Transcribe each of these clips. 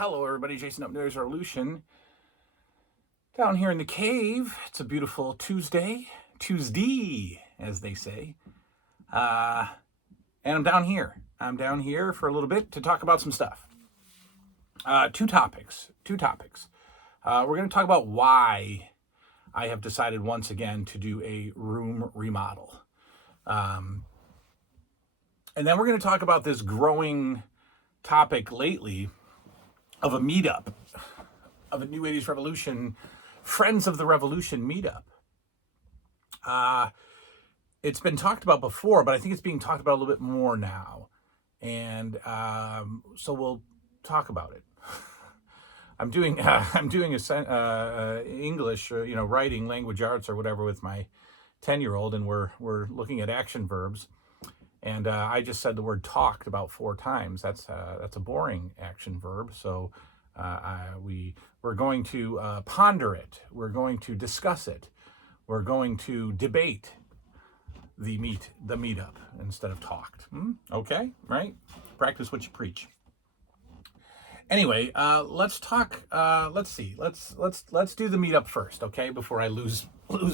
Hello, everybody. Jason up Noise Revolution down here in the cave. It's a beautiful Tuesday, as they say. And I'm down here. I'm down here for a little bit to talk about some stuff. Two topics. We're going to talk about why I have decided once again to do a room remodel. And then we're going to talk about this growing topic lately of a meetup, of a New 80s Revolution, Friends of the Revolution meetup. It's been talked about before, but I think it's being talked about a little bit more now. And so we'll talk about it. I'm doing English, writing, language arts or whatever with my 10-year-old, and we're looking at action verbs. And I just said the word talked about 4 times. That's a boring action verb. So we're going to ponder it. We're going to discuss it. We're going to debate the meetup instead of talked. Okay, right? Practice what you preach. Anyway, let's talk. Let's see. Let's do the meetup first, okay? Before I lose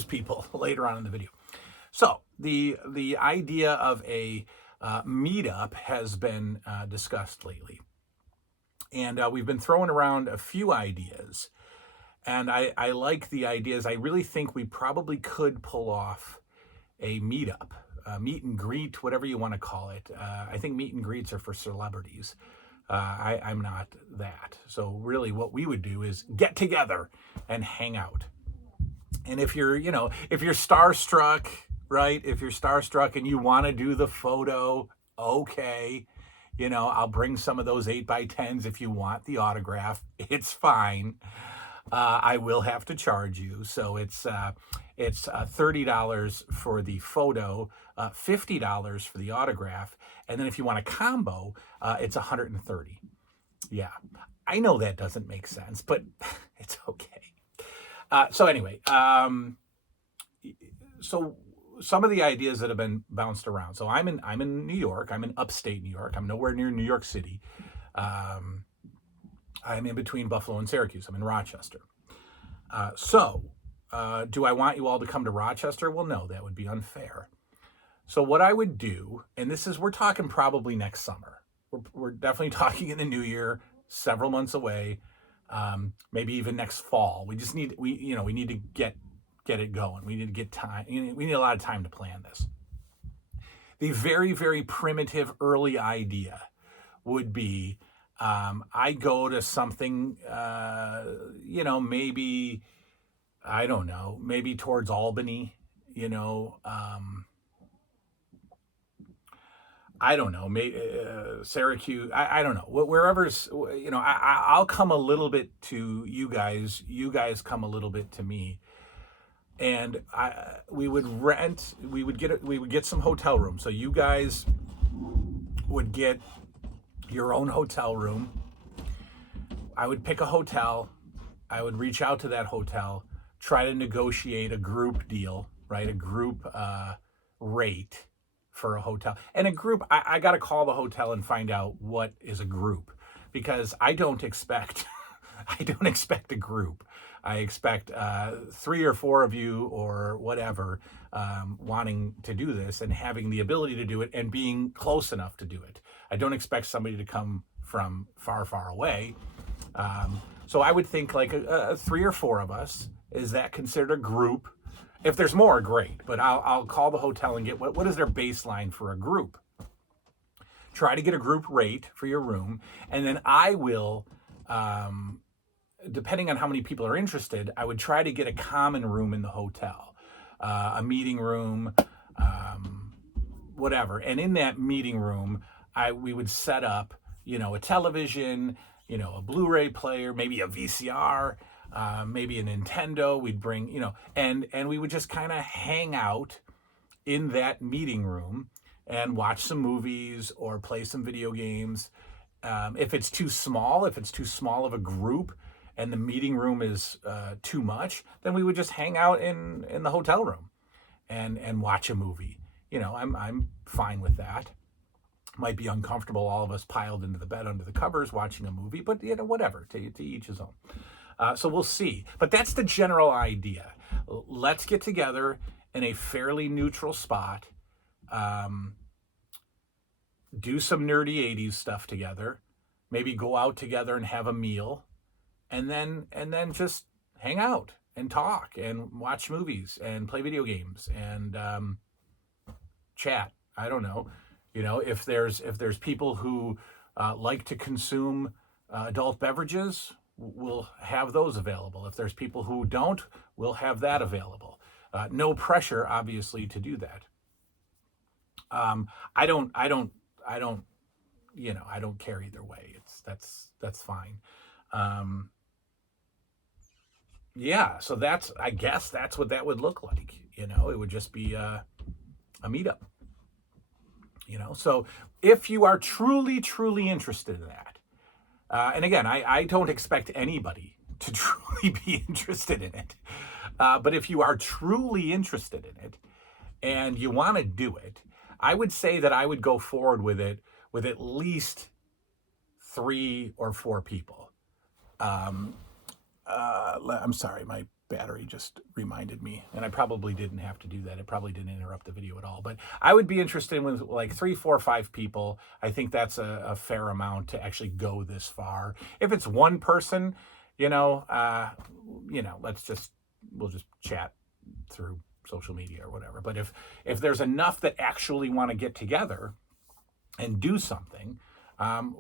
people later on in the video. So the idea of a meetup has been discussed lately, and we've been throwing around a few ideas, and I like the ideas. I really think we probably could pull off a meetup, meet and greet, whatever you want to call it. I think meet and greets are for celebrities. I'm not that. So really what we would do is get together and hang out. And if you're starstruck, right? If you're starstruck and you want to do the photo, okay. I'll bring some of those 8x10s if you want the autograph. It's fine. I will have to charge you. So it's $30 for the photo, $50 for the autograph. And then if you want a combo, it's $130. Yeah, I know that doesn't make sense, but it's okay. So anyway, so some of the ideas that have been bounced around. So I'm in New York. I'm in upstate New York. I'm nowhere near New York City. I'm in between Buffalo and Syracuse. I'm in Rochester. Do I want you all to come to Rochester? Well, no, that would be unfair. So what I would do, and we're talking probably next summer. We're definitely talking in the new year, several months away, maybe even next fall. We need to get it going. We need to get time. We need a lot of time to plan this. The very, very primitive early idea would be, I go to something, maybe, I don't know, maybe towards Albany, I don't know, maybe Syracuse. I don't know. Wherever's, I'll come a little bit to you guys. You guys come a little bit to me, and we would get some hotel rooms. So you guys would get your own hotel room. I would pick a hotel. I would reach out to that hotel, try to negotiate a group deal, right? A group rate for a hotel. And a group, I got to call the hotel and find out what is a group, because I don't expect a group. I expect 3 or 4 of you or whatever wanting to do this and having the ability to do it and being close enough to do it. I don't expect somebody to come from far, far away. So I would think like 3 or 4 of us. Is that considered a group? If there's more, great. But I'll call the hotel and get what is their baseline for a group. Try to get a group rate for your room, and then I will, depending on how many people are interested, I would try to get a common room in the hotel, a meeting room, whatever. And in that meeting room, we would set up, a television, a Blu-ray player, maybe a VCR, maybe a Nintendo. We'd bring, and we would just kind of hang out in that meeting room and watch some movies or play some video games. If it's too small of a group and the meeting room is too much, then we would just hang out in the hotel room and watch a movie. I'm fine with that. Might be uncomfortable, all of us piled into the bed under the covers watching a movie, but whatever, to each his own. So we'll see. But that's the general idea. Let's get together in a fairly neutral spot, do some nerdy 80s stuff together, maybe go out together and have a meal, and then just hang out and talk and watch movies and play video games and chat. I don't know. If there's people who like to consume adult beverages, we'll have those available. If there's people who don't, we'll have that available. No pressure, obviously, to do that. I don't care either way. That's fine. Yeah, so I guess that's what that would look like. It would just be a meetup. So if you are truly, truly interested in that, and again, I don't expect anybody to truly be interested in it, but if you are truly interested in it and you want to do it, I would say that I would go forward with it with at least 3 or 4 people. I'm sorry, my battery just reminded me, and I probably didn't have to do that. It probably didn't interrupt the video at all, but I would be interested with like 3, 4, 5 people. I think that's a fair amount to actually go this far. If it's one person, we'll just chat through social media or whatever. But if there's enough that actually want to get together and do something,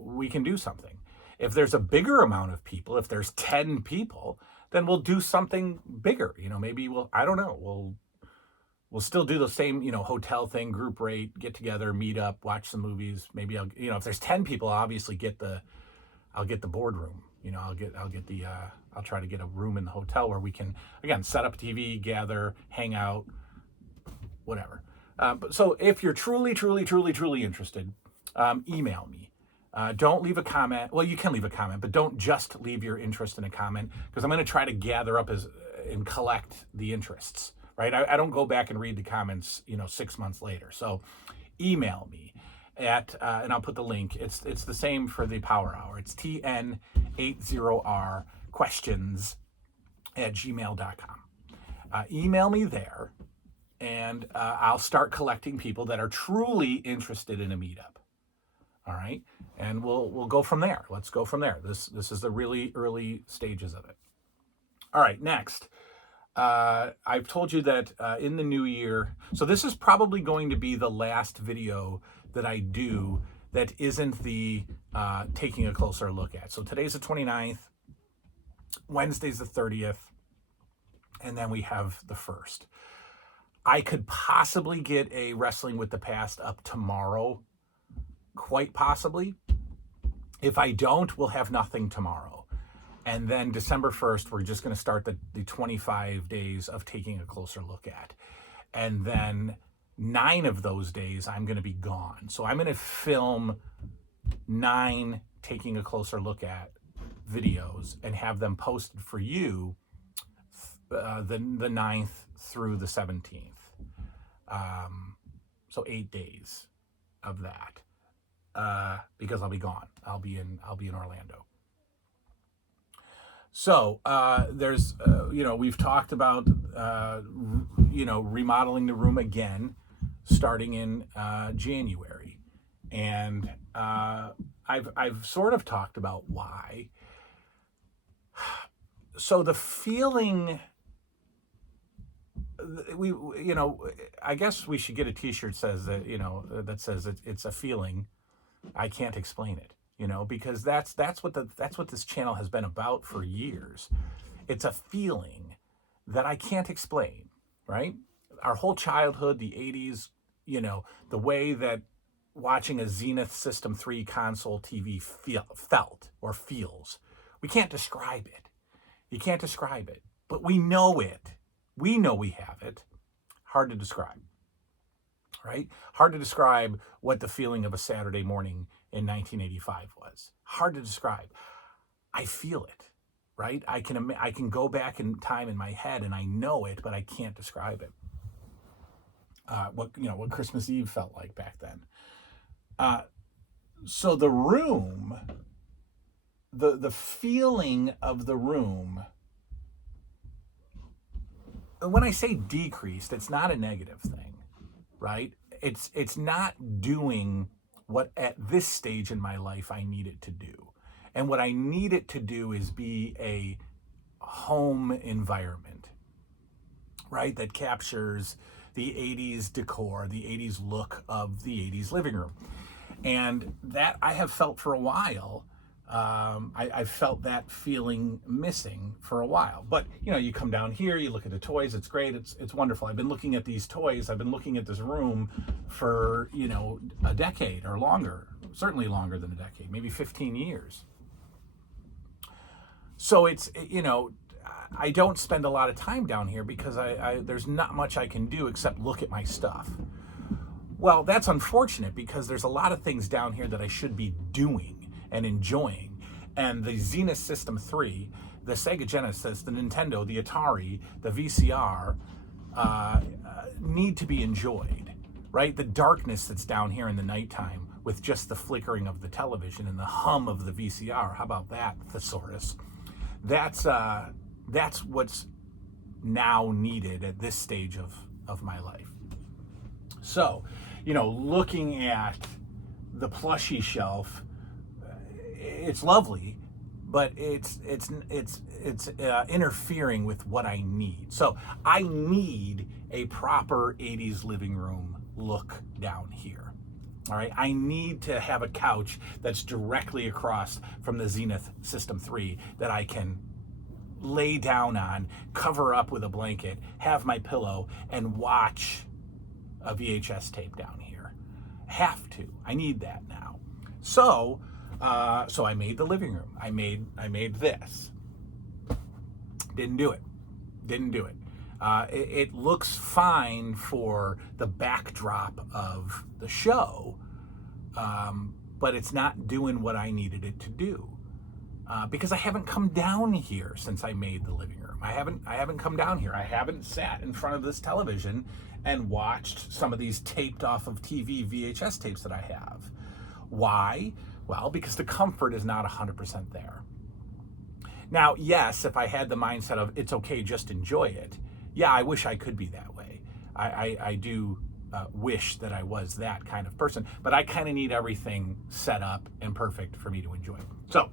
we can do something. If there's a bigger amount of people, if there's 10 people, then we'll do something bigger. Maybe I don't know, we'll still do the same, hotel thing, group rate, get together, meet up, watch some movies. Maybe if there's 10 people, I'll obviously I'll get the boardroom. I'll try to get a room in the hotel where we can, again, set up TV, gather, hang out, whatever. So if you're truly, truly, truly, truly interested, email me. Don't leave a comment. Well, you can leave a comment, but don't just leave your interest in a comment, because I'm going to try to gather up and collect the interests, right? I don't go back and read the comments, 6 months later. So email me and I'll put the link. It's the same for the Power Hour. It's tn80rquestions@gmail.com. Email me there, and I'll start collecting people that are truly interested in a meetup. All right, and we'll go from there. Let's go from there. This is the really early stages of it. All right, next. I've told you that in the new year, so this is probably going to be the last video that I do that isn't the taking a closer look at. So today's the 29th, Wednesday's the 30th, and then we have the 1st. I could possibly get a Wrestling with the Past up tomorrow, quite possibly. If I don't, we'll have nothing tomorrow. And then December 1st, we're just going to start the 25 days of taking a closer look at. And then 9 of those days, I'm going to be gone. So I'm going to film 9 taking a closer look at videos and have them posted for you the 9th through the 17th. So 8 days of that. Because I'll be gone. I'll be in Orlando. So there's, we've talked about, remodeling the room again, starting in January, and I've sort of talked about why. So the feeling, I guess we should get a T-shirt says that that says it's a feeling. I can't explain it, because that's what this channel has been about for years. It's a feeling that I can't explain, right? Our whole childhood, the 80s, the way that watching a Zenith System 3 console TV felt or feels. We can't describe it. You can't describe it, but we know it. We know we have it. Hard to describe. Right? Hard to describe what the feeling of a Saturday morning in 1985 was. Hard to describe. I feel it, right? I can go back in time in my head and I know it, but I can't describe it. What Christmas Eve felt like back then. So the room, the feeling of the room, when I say decreased, it's not a negative thing, right? It's not doing what at this stage in my life I need it to do. And what I need it to do is be a home environment, right? That captures the 80s decor, the 80s look of the 80s living room. And that I have felt for a while. I've felt that feeling missing for a while. But, you come down here, you look at the toys, it's great, it's wonderful. I've been looking at these toys, I've been looking at this room for, a decade or longer, certainly longer than a decade, maybe 15 years. So I don't spend a lot of time down here because there's not much I can do except look at my stuff. Well, that's unfortunate because there's a lot of things down here that I should be doing and enjoying. And the Zenith System 3, the Sega Genesis, the Nintendo, the Atari, the VCR need to be enjoyed, right? The darkness that's down here in the nighttime with just the flickering of the television and the hum of the VCR. How about that, thesaurus? That's what's now needed at this stage of my life. So, looking at the plushie shelf, it's lovely, but it's interfering with what I need. So I need a proper 80s living room look down here. All right, I need to have a couch that's directly across from the Zenith System 3 that I can lay down on, cover up with a blanket, have my pillow, and watch a VHS tape down here. Have to. I need that now. So I made the living room. I made this. Didn't do it. It looks fine for the backdrop of the show, but it's not doing what I needed it to do. Because I haven't come down here since I made the living room. I haven't come down here. I haven't sat in front of this television and watched some of these taped off of TV VHS tapes that I have. Why? Well, because the comfort is not 100% there. Now, yes, if I had the mindset of it's okay, just enjoy it. Yeah, I wish I could be that way. I do wish that I was that kind of person, but I kind of need everything set up and perfect for me to enjoy. So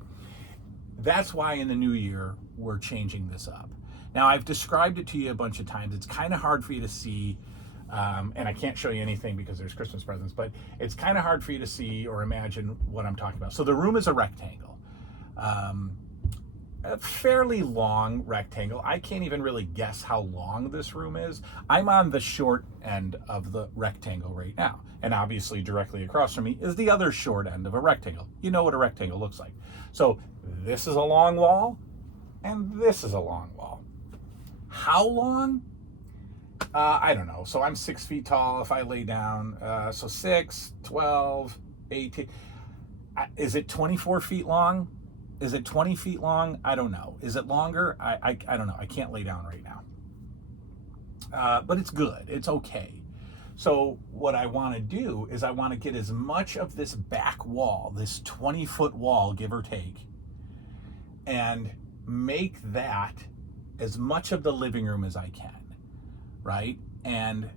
that's why in the new year, we're changing this up. Now, I've described it to you a bunch of times. It's kind of hard for you to see, and I can't show you anything because there's Christmas presents, but it's kind of hard for you to see or imagine what I'm talking about. So the room is a rectangle, a fairly long rectangle. I can't even really guess how long this room is. I'm on the short end of the rectangle right now, and obviously directly across from me is the other short end of a rectangle. You know what a rectangle looks like. So this is a long wall, and this is a long wall. How long? I don't know. So I'm 6 feet tall if I lay down. So 6, 12, 18. Is it 24 feet long? Is it 20 feet long? I don't know. Is it longer? I don't know. I can't lay down right now. But it's good. It's okay. So what I want to do is I want to get as much of this back wall, this 20-foot wall, give or take, and make that as much of the living room as I can, right? And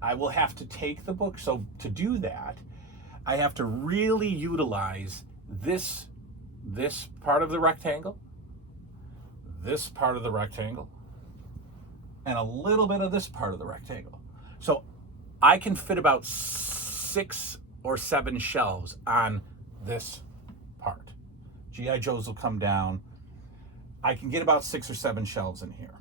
I will have to take the book. So to do that, I have to really utilize this part of the rectangle, this part of the rectangle, and a little bit of this part of the rectangle. So I can fit about 6 or 7 shelves on this part. G.I. Joes will come down. I can get about 6 or 7 shelves in here.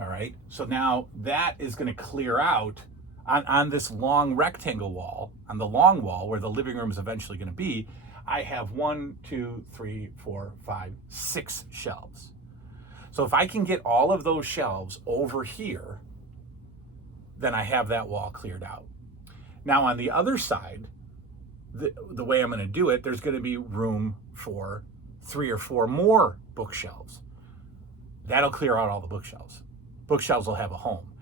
All right. So now that is going to clear out on this long rectangle wall, on the long wall where the living room is eventually going to be. I have 1, 2, 3, 4, 5, 6 shelves. So if I can get all of those shelves over here, then I have that wall cleared out. Now on the other side, the way I'm going to do it, there's going to be room for 3 or 4 more bookshelves. That'll clear out all the bookshelves. Bookshelves will have a home.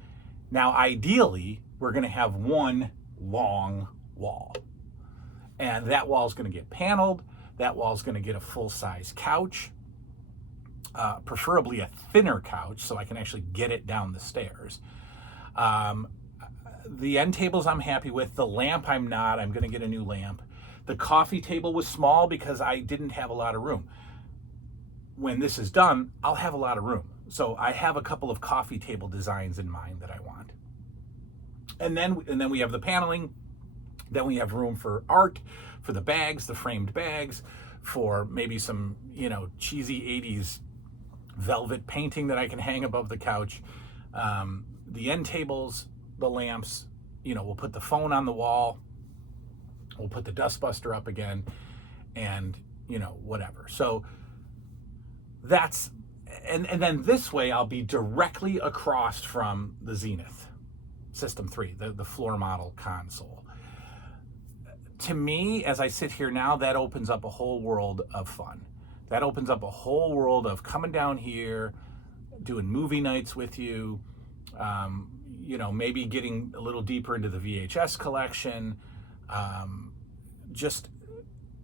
Now ideally, we're going to have one long wall. And that wall is going to get paneled. That wall is going to get a full-size couch, preferably a thinner couch so I can actually get it down the stairs. The end tables I'm happy with. The lamp I'm not. I'm going to get a new lamp. The coffee table was small because I didn't have a lot of room. When this is done, I'll have a lot of room. So I have a couple of coffee table designs in mind that I want. And then we have the paneling. Then we have room for art, for the bags, the framed bags, for maybe some, cheesy 80s velvet painting that I can hang above the couch. The end tables, the lamps, we'll put the phone on the wall. We'll put the dustbuster up again and, whatever. So that's, and then this way I'll be directly across from the Zenith System 3, the floor model console. To me, as I sit here now, that opens up a whole world of fun. That opens up a whole world of coming down here, doing movie nights with you, maybe getting a little deeper into the VHS collection, just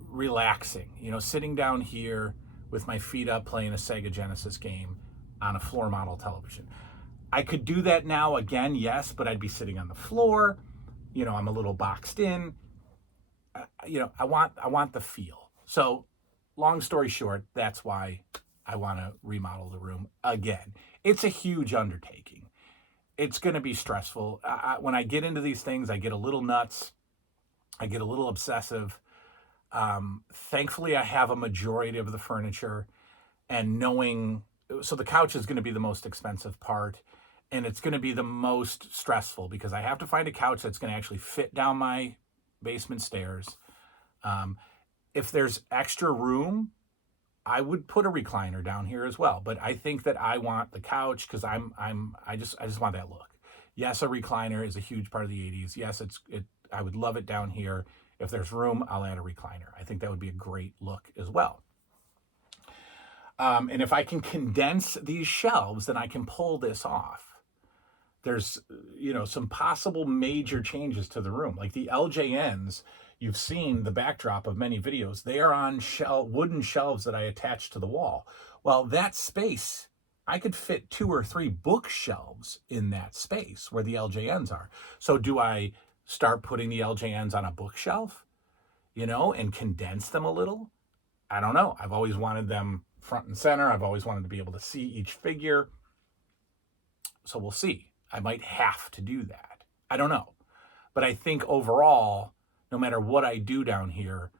relaxing, sitting down here with my feet up playing a Sega Genesis game on a floor model television. I could do that now again, yes, but I'd be sitting on the floor. I'm a little boxed in. I want the feel. So long story short, that's why I want to remodel the room again. It's a huge undertaking. It's going to be stressful. When I get into these things, I get a little nuts. I get a little obsessive. Thankfully, I have a majority of the furniture, and so the couch is going to be the most expensive part, and it's going to be the most stressful because I have to find a couch that's going to actually fit down my basement stairs. If there's extra room, I would put a recliner down here as well. But I think that I want the couch because I just want that look. Yes, a recliner is a huge part of the 80s. Yes, I would love it down here. If there's room, I'll add a recliner. I think that would be a great look as well. And if I can condense these shelves, then I can pull this off. There's, some possible major changes to the room. Like the LJNs, you've seen the backdrop of many videos. They are on wooden shelves that I attach to the wall. Well, that space, I could fit 2 or 3 bookshelves in that space where the LJNs are. So do I start putting the LJNs on a bookshelf, and condense them a little? I don't know. I've always wanted them front and center. I've always wanted to be able to see each figure. So we'll see. I might have to do that. I don't know. But I think overall, no matter what I do down here,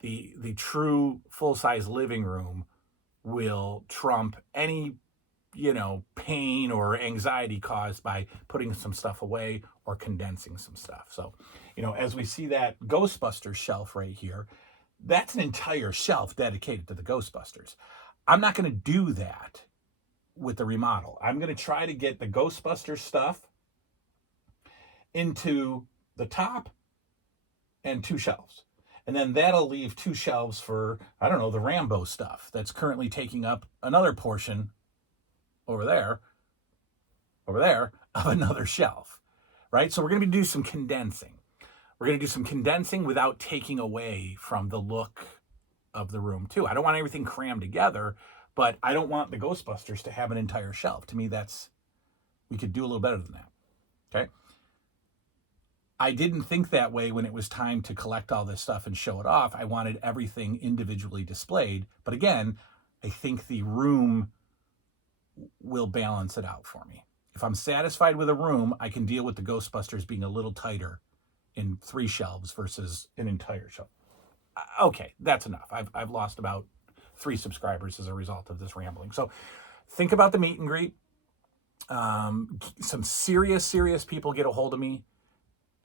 the true full-size living room will trump any, pain or anxiety caused by putting some stuff away or condensing some stuff. So, as we see that Ghostbusters shelf right here, that's an entire shelf dedicated to the Ghostbusters. I'm not going to do that with the remodel. I'm going to try to get the Ghostbusters stuff into the top and 2 shelves. And then that'll leave 2 shelves for, the Rambo stuff that's currently taking up another portion over there of another shelf, right? So we're going to do some condensing. We're going to do some condensing without taking away from the look of the room too. I don't want everything crammed together, but I don't want the Ghostbusters to have an entire shelf. To me, we could do a little better than that, okay? I didn't think that way when it was time to collect all this stuff and show it off. I wanted everything individually displayed. But again, I think the room will balance it out for me. If I'm satisfied with a room, I can deal with the Ghostbusters being a little tighter in 3 shelves versus an entire shelf. Okay, that's enough. I've lost about 3 subscribers as a result of this rambling. So think about the meet and greet. Some serious people get a hold of me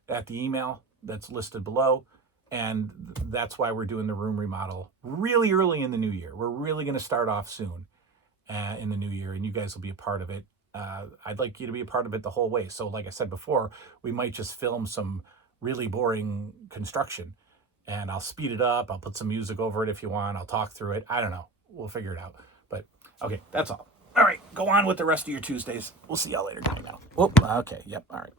at the email that's listed below. And that's why we're doing the room remodel really early in the new year. We're really going to start off soon in the new year, and you guys will be a part of it. I'd like you to be a part of it the whole way. So like I said before, we might just film some really boring construction, and I'll speed it up. I'll put some music over it if you want. I'll talk through it. I don't know. We'll figure it out. But okay, that's all. All right, go on with the rest of your Tuesdays. We'll see y'all later. Now. Oh, okay. Yep. All right.